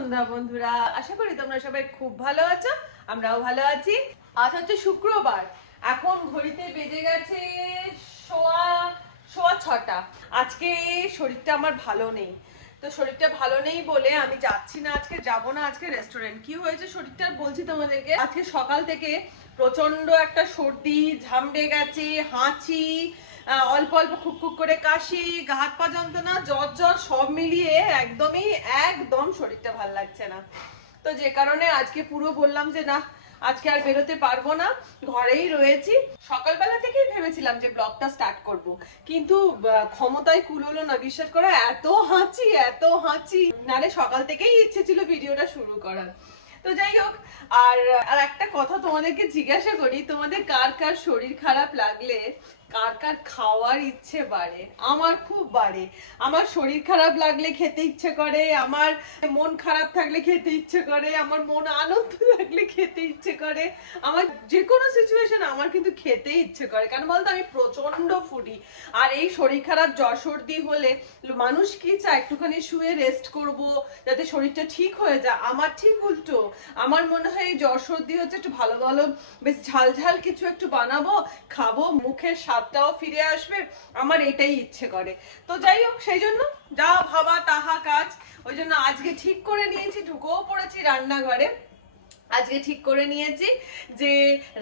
সন্ধ্যা বন্ধুরা, আশা করি তোমরা সবাই খুব ভালো আছো। আমরাও ভালো আছি। আজ হচ্ছে শুক্রবার, এখন ঘড়িতে বেজে গেছে সোয়া 6টা। আজকে শরীরটা আমার ভালো নেই, তো শরীরটা ভালো নেই বলে আমি যাচ্ছি না, আজকে যাব না আজকে রেস্টুরেন্ট। কি হয়েছে শরীরটা বলছি তোমাদেরকে। আজকে সকাল থেকে প্রচন্ড একটা সর্দি, ঝামড়ে গেছে, হাঁচি, অল্প অল্প খুক করে কাশি, হাত পা যন্ত্রণা, জ্বর সব মিলিয়ে একদম শরীরটা ভালো লাগছে না। তো যে কারণে আজকে পুরো বললাম যে না, আজকে আর বেরোতে পারবো না, ঘরেই রয়েছি। সকালবেলা থেকেই ভেবেছিলাম যে ব্লগটা স্টার্ট করব, কিন্তু ক্ষমতায় কুলোলো না। বিশ্বাস করো, এত হাঁচি, নালে সকাল থেকেই ইচ্ছে ছিল ভিডিওটা শুরু করার। তো যাই হোক, আর একটা কথা তোমাদেরকে জিজ্ঞাসা করি, তোমাদের কার কার শরীর খারাপ লাগলে কার কার খাওয়ার ইচ্ছে বাড়ে? আমার খুব বাড়ে। আমার শরীর খারাপ লাগলে খেতে ইচ্ছে করে, আমার মন খারাপ থাকলে খেতে ইচ্ছে করে, আমার মন আনন্দ থাকলে খেতে ইচ্ছে করে, আমার যে কোনো সিচুয়েশন আমার কিন্তু খেতে ইচ্ছে করে। কেন বলতো, আমি প্রচন্ড ফুডি। আর এই শরীর খারাপ, জ্বর সর্দি হলে মানুষ কি চায়, একটুখানি শুয়ে রেস্ট করব যাতে শরীরটা ঠিক হয়ে যায়। আমার ঠিক উল্টো, আমার মনে হয় এই জ্বর সর্দি হচ্ছে একটু ভালো ভালো বেশ ঝাল কিছু একটু বানাবো, খাবো, মুখের স্বাদটাও ফিরে আসবে, আমার এটাই ইচ্ছে করে। তো যাই হোক, সেই জন্য যা ভাবা তাহা কাজ। ওই জন্য আজকে ঠিক করে নিয়েছি, ঢুকেও পড়েছি রান্নাঘরে। আজকে ঠিক করে নিয়েছি যে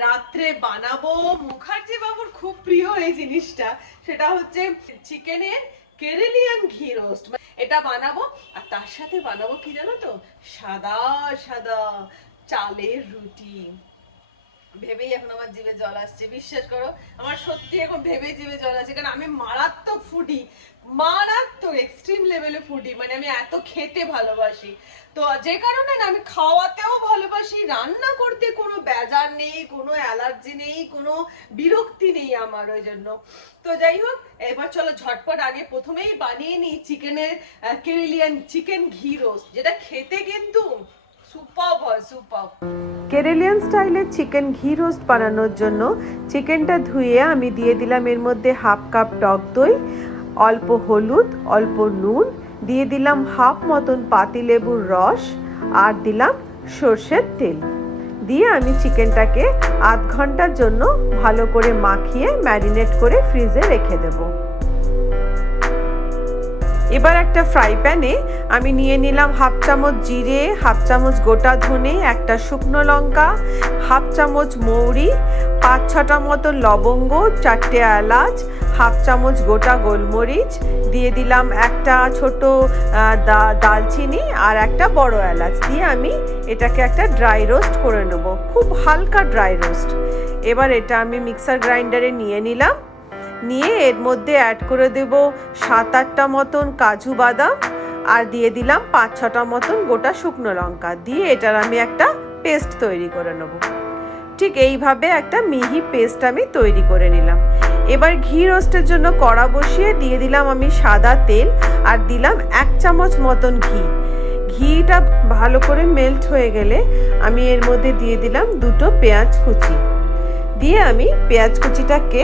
রাত্রে বানাবো মুখার্জি বাবুর খুব প্রিয় এই জিনিসটা, সেটা হচ্ছে চিকেনের কেরেলিয়ান ঘি রোস্ট। এটা বানাবো, আর তার সাথে বানাবো কি জানো তো, সাদা চালের রুটি। ভেবেই এখন আমার জিভে জল আসছে। বিশ্বাস করো, আমার সত্যি এখন ভেবে জিভে জল আসছে, কারণ আমি মারাত্মক ফুডি, মারাত্মক এক্সট্রিম লেভেলে ফুডি। মানে আমি এত খেতে ভালোবাসি, তো যে কারণে না আমি খাওয়াতেও ভালোবাসি। রান্না করতে কোনো বেজার নেই, কোনো অ্যালার্জি নেই, কোনো বিরক্তি নেই আমার ওই জন্য। তো যাই হোক, এবার চলো ঝটপট আগে প্রথমেই বানিয়ে নিই চিকেনের কেরেলিয়ান চিকেন ঘি রোস্ট, যেটা খেতে কিন্তু সুপারব হয়, সুপারব। কেরেলিয়ান স্টাইলের চিকেন ঘি রোস্ট বানানোর জন্য চিকেনটা ধুয়ে আমি দিয়ে দিলাম এর মধ্যে হাফ কাপ টক দই, অল্প হলুদ, অল্প নুন, দিয়ে দিলাম হাফ মতন পাতিলেবুর রস, আর দিলাম সর্ষের তেল। দিয়ে আমি চিকেনটাকে আধ ঘন্টার জন্য ভালো করে মাখিয়ে ম্যারিনেট করে ফ্রিজে রেখে দেবো। এবার একটা ফ্রাই প্যানে আমি নিয়ে নিলাম হাফ চামচ জিরে, হাফ চামচ গোটা ধনে, একটা শুকনো লঙ্কা, হাফ চামচ মৌরি, 5-6টা মতো লবঙ্গ, 4টে এলাচ, হাফ চামচ গোটা গোলমরিচ, দিয়ে দিলাম একটা ছোট দালচিনি আর একটা বড় এলাচ। দিয়ে আমি এটাকে একটা ড্রাই রোস্ট করে নেব, খুব হালকা ড্রাই রোস্ট। এবার এটা আমি মিক্সার গ্রাইন্ডারে নিয়ে নিলাম, নিয়ে এর মধ্যে অ্যাড করে দেব 7-8টা মতন কাজু বাদাম, আর দিয়ে দিলাম 5-6টা মতন গোটা শুকনো লঙ্কা। দিয়ে এটার আমি একটা পেস্ট তৈরি করে নেব। ঠিক এইভাবে একটা মিহি পেস্ট আমি তৈরি করে নিলাম। এবার ঘি রোস্টের জন্য কড়া বসিয়ে দিয়ে দিলাম আমি সাদা তেল, আর দিলাম 1 চামচ মতন ঘি। ঘিটা ভালো করে মেল্ট হয়ে গেলে আমি এর মধ্যে দিয়ে দিলাম 2টো পেঁয়াজ কুচি। দিয়ে আমি পেঁয়াজ কুচিটাকে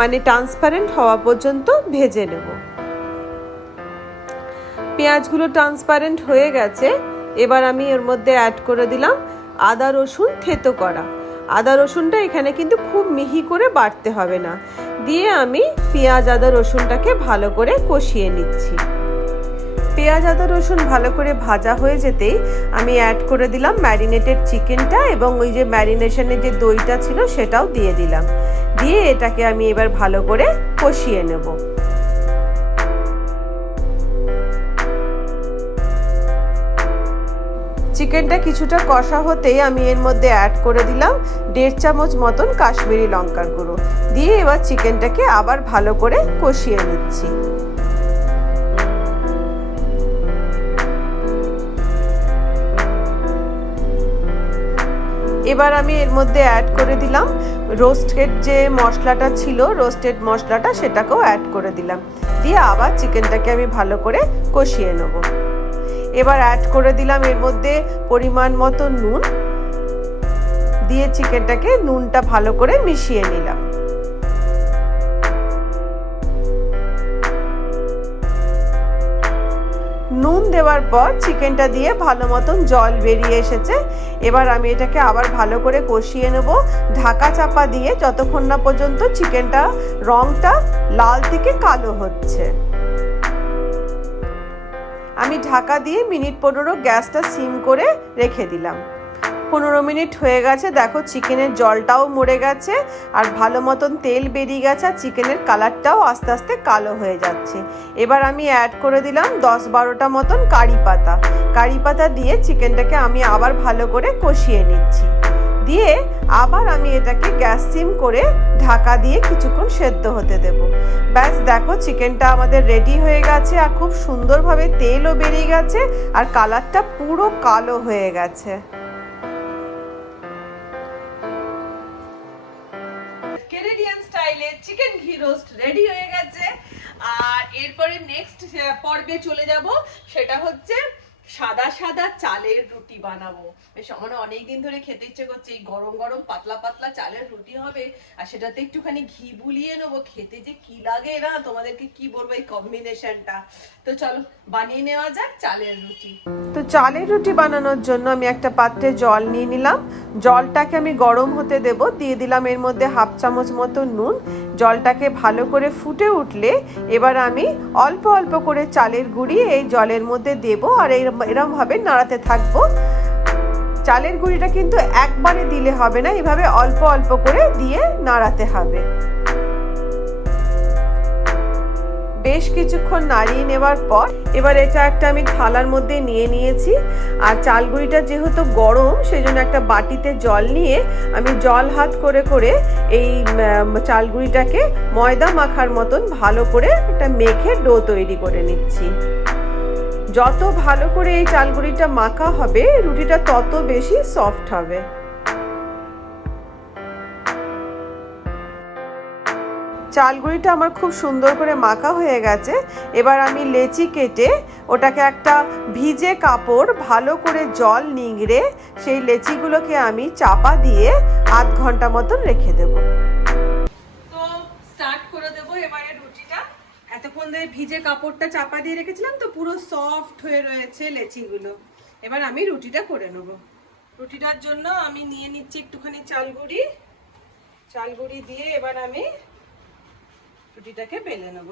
মানে ট্রান্সপারেন্ট হওয়া পর্যন্ত ভেজে নেব। পেঁয়াজগুলো ট্রান্সপারেন্ট হয়ে গেছে, এবার আমি এর মধ্যে অ্যাড করে দিলাম আদা রসুন থেতো করা। আদা রসুনটা এখানে কিন্তু খুব মিহি করে বাটতে হবে না। দিয়ে আমি পেঁয়াজ আদা রসুনটাকে ভালো করে কষিয়ে নিচ্ছি। পেঁয়াজ আদা রসুন ভালো করে ভাজা হয়ে যেতেই আমি অ্যাড করে দিলাম ম্যারিনেটেড চিকেনটা, এবং ওই যে ম্যারিনেশনের যে দইটা ছিল সেটাও দিয়ে দিলাম। দিয়ে এটাকে আমি এবার ভালো করে কষিয়ে নেব। চিকেনটা কিছুটা কষা হতেই আমি এর মধ্যে অ্যাড করে দিলাম 1.5 চামচ মতন কাশ্মীরি লঙ্কার গুঁড়ো। দিয়ে এবার চিকেনটাকে আবার ভালো করে কষিয়ে নিচ্ছি। এবার আমি এর মধ্যে অ্যাড করে দিলাম রোস্টেড যে মশলাটা ছিল, রোস্টেড মশলাটা, সেটাকেও অ্যাড করে দিলাম। দিয়ে আবার চিকেনটাকে আমি ভালো করে কষিয়ে নেব। এবার অ্যাড করে দিলাম এর মধ্যে পরিমাণ মতো নুন, দিয়ে চিকেনটাকে নুনটা ভালো করে মিশিয়ে নিলাম। নুন দেওয়ার নেওয়ার পর চিকেনটা দিয়ে ভালো মতন জল বেরিয়ে এসেছে। এবার আমি এটাকে আবার ভালো করে কষিয়ে নেব ঢাকা চাপা দিয়ে, যতক্ষণ না পর্যন্ত চিকেনটা রংটা লাল থেকে কালো হচ্ছে। আমি ঢাকা দিয়ে মিনিট 15 গ্যাসটা সিম করে রেখে দিলাম। 15 মিনিট হয়ে গেছে, দেখো চিকেনের জলটাও মরে গেছে আর ভালো মতন তেল বেরিয়ে গেছে আর চিকেনের কালারটাও আস্তে আস্তে কালো হয়ে যাচ্ছে। এবার আমি অ্যাড করে দিলাম 10-12টা মতন কারি পাতা দিয়ে চিকেনটাকে আমি আবার ভালো করে কষিয়ে নিচ্ছি। দিয়ে আবার আমি এটাকে গ্যাস সিম করে ঢাকা দিয়ে কিছুক্ষণ সেদ্ধ হতে দেব। ব্যাস দেখো চিকেনটা আমাদের রেডি হয়ে গেছে আর খুব সুন্দরভাবে তেলও বেরিয়ে গেছে আর কালারটা পুরো কালো হয়ে গেছে। কেনেডিয়ান স্টাইলে চিকেন ঘি রোস্ট রেডি হয়ে গেছে। আর এরপরে নেক্সট পর্বে চলে যাব, সেটা হচ্ছে সাদা সাদা চালের রুটি বানাবো। বেশ আমার অনেকদিন ধরে খেতে ইচ্ছে করছে, এই গরম গরম পাতলা পাতলা চালের রুটি হবে আর সেটাতে একটুখানি ঘি বুলিয়ে নেবো, খেতে যে কি লাগে না তোমাদেরকে কি বলবো এই কম্বিনেশনটা। তো চলো বানিয়ে নেওয়া যাক চালের রুটি। তো চালের রুটি বানানোর জন্য আমি একটা পাত্রে জল নিয়ে নিলাম, জলটাকে আমি গরম হতে দেব, দিয়ে দিলাম এর মধ্যে 1/2 চামচ মতো নুন। জলটাকে ভালো করে ফুটে উঠলে এবার আমি অল্প অল্প করে চালের গুঁড়ি এই জলের মধ্যে দেব আর এরকম ভাবে নাড়াতে থাকবো। চালের গুঁড়িটা কিন্তু একবারে দিলে হবে না, এভাবে অল্প অল্প করে দিয়ে নাড়াতে হবে। বেশ কিছুক্ষণ নাড়িয়ে নেওয়ার পর এবার এটা একটা আমি থালার মধ্যে নিয়ে নিয়েছি আর চালগুঁড়িটা যেহেতু গরম সেজন্য একটা বাটিতে জল নিয়ে আমি জল হাত করে করে এই চালগুঁড়িটাকে ময়দা মাখার মতন ভালো করে একটা মেখে ডো তৈরি করে নিচ্ছি। যত ভালো করে এই চালগুঁড়িটা মাখা হবে রুটিটা তত বেশি সফট হবে। চালগুঁড়িটা আমার খুব সুন্দর করে মাখা হয়ে গেছে। এবার আমি লেচি কেটে ওটাকে একটা ভিজে কাপড় ভালো করে জল নিংড়ে সেই লেচিগুলোকে আমি চাপা দিয়ে 1/2 ঘন্টা মতন রেখে দেব। তো স্টার্ট করে দেব এবারে রুটিটা। এতক্ষণ ধরে ভিজে কাপড়টা চাপা দিয়ে রেখেছিলাম তো পুরো সফট হয়ে রয়েছে লেচিগুলো। এবার আমি রুটিটা করে নেব। রুটিটার জন্য আমি নিয়ে নিচ্ছি একটুখানি চালগুঁড়ি দিয়ে এবার আমি রুটিটাকে বেলে নেব।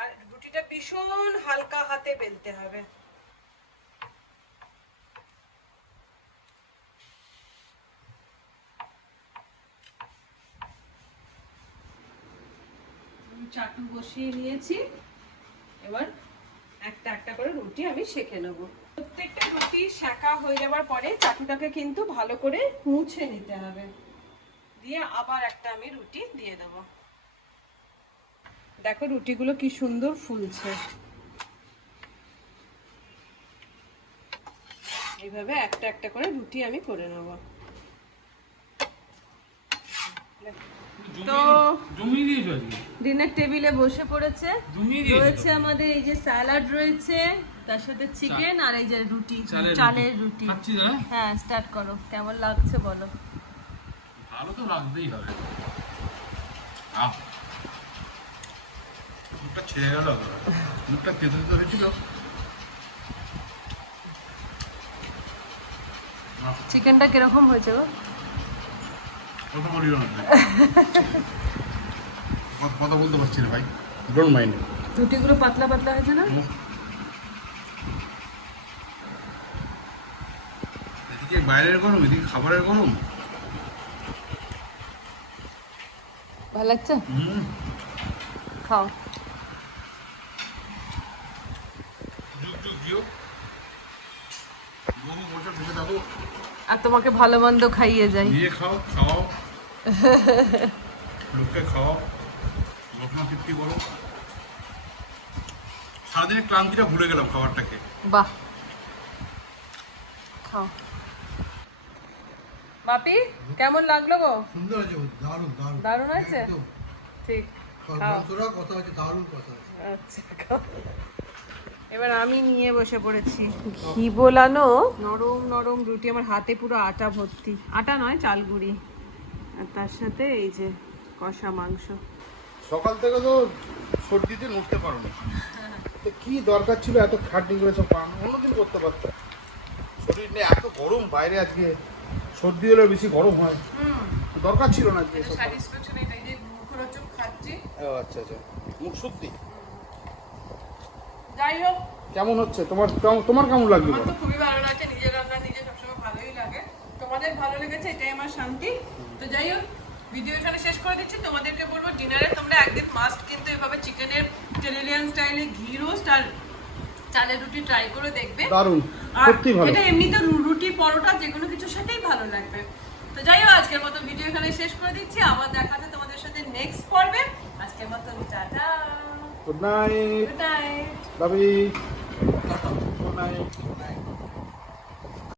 আর রুটিটা ভীষণ হালকা হাতে বেলতে হবে। চাটু বসিয়ে নিয়েছি, এবার একটা একটা করে রুটি আমি সেঁকে নেব। প্রত্যেকটা রুটি সেঁকা হয়ে যাওয়ার পরে চাটুটাকে কিন্তু ভালো করে মুছে নিতে হবে, দিয়ে আবার একটা আমি রুটি দিয়ে দেব। দেখো রুটিগুলো কি সুন্দর ফুলছে। এইভাবে একটা একটা করে রুটি আমি করে নেব। তো ডিনার টেবিলে বসে পড়েছে, রয়েছে আমাদের এই যে স্যালাড রয়েছে, তার সাথে চিকেন আর এই যে রুটি, চালের রুটি। হ্যাঁ স্টার্ট করো, কেমন লাগছে বলো। ভালো তো লাগতেই হবে। মুখটা ছেড়ে গেল, মুখটা তেতো তেতো হয়েছিল। চিকেনটা কিরকম হয়েছে গো? কথা বলিও না, কথা বলতে পারছি না ভাই, ডোন্ট মাইন্ড। রুটিগুলো পাতলা পাতলা হয়েছে না? এদিকে বাইরের গরম, এদিকে খাবারের গরম। ভালো লাগছে? খাও। আর তোমাকে ভালো মন্দ খাইয়ে যাই। খাও লোককে খাওয়াও, ঘটনা তৃপ্তি করো। সারাদিনের ক্লান্তিটা ভুলে গেলাম খাবারটাকে। বাহ, খাও। বাপি কেমন লাগলো গো? সুন্দর আছে, দারুণ দারুণ দারুণ আছে। ঠিক, খাও। কথা হচ্ছে দারুণ কথা। আচ্ছা খাও। এবার আমি নিয়ে বসে পড়েছি ঘি বোলানো নরম নরম রুটি। আমার হাতে পুরো আটা ভর্তি, আটা নয় চালগুঁড়ি। আর তার সাথে এই যে কষা মাংস। সকাল থেকে তো সর্দিতে নড়তে পারো না, তো কি দরকার ছিল এত খাটনি করে সব পান? অন্যদিন করতে পারতো। শরীর নিয়ে এত গরম বাইরে, আজকে সর্দি হলে বেশি গরম হয়, দরকার ছিল না আজকে এসব করার। স্যাটিসফ্যাকশন এটাই যে মুখরোচক খাচ্ছি। ও আচ্ছা আচ্ছা, মুখ শুদ্ধি। যাই হোক, কেমন হচ্ছে তোমার? তোমার কেমন লাগবে? আমার তো খুবই ভালো লাগছে, নিজের রান্না নিজে সবসময় ভালোই লাগে। তোমাদের ভালো লেগেছে, এটাই আমার শান্তি। তো যাই হোক, ভিডিও এখানে শেষ করে দিচ্ছি। তোমাদেরকে বলবো ডিনারে তোমরা একদিন মাস্ট কিন্তু এভাবে চিকেনের ইটালিয়ান স্টাইলে ঘি রোস্ট আর চালের রুটি ট্রাই করে দেখবে। দারুণ, আর সত্যি ভালো। এটা এমনিতে রুটি পরোটা যে কোনো কিছুর সাথেই ভালো লাগবে। তো যাই হোক, আজকের মতো ভিডিও এখানে শেষ করে দিচ্ছি। আবার দেখা হবে তোমাদের সাথে নেক্সট পর্বে। আজকের মতো tata, good night, good night. Love you, good night.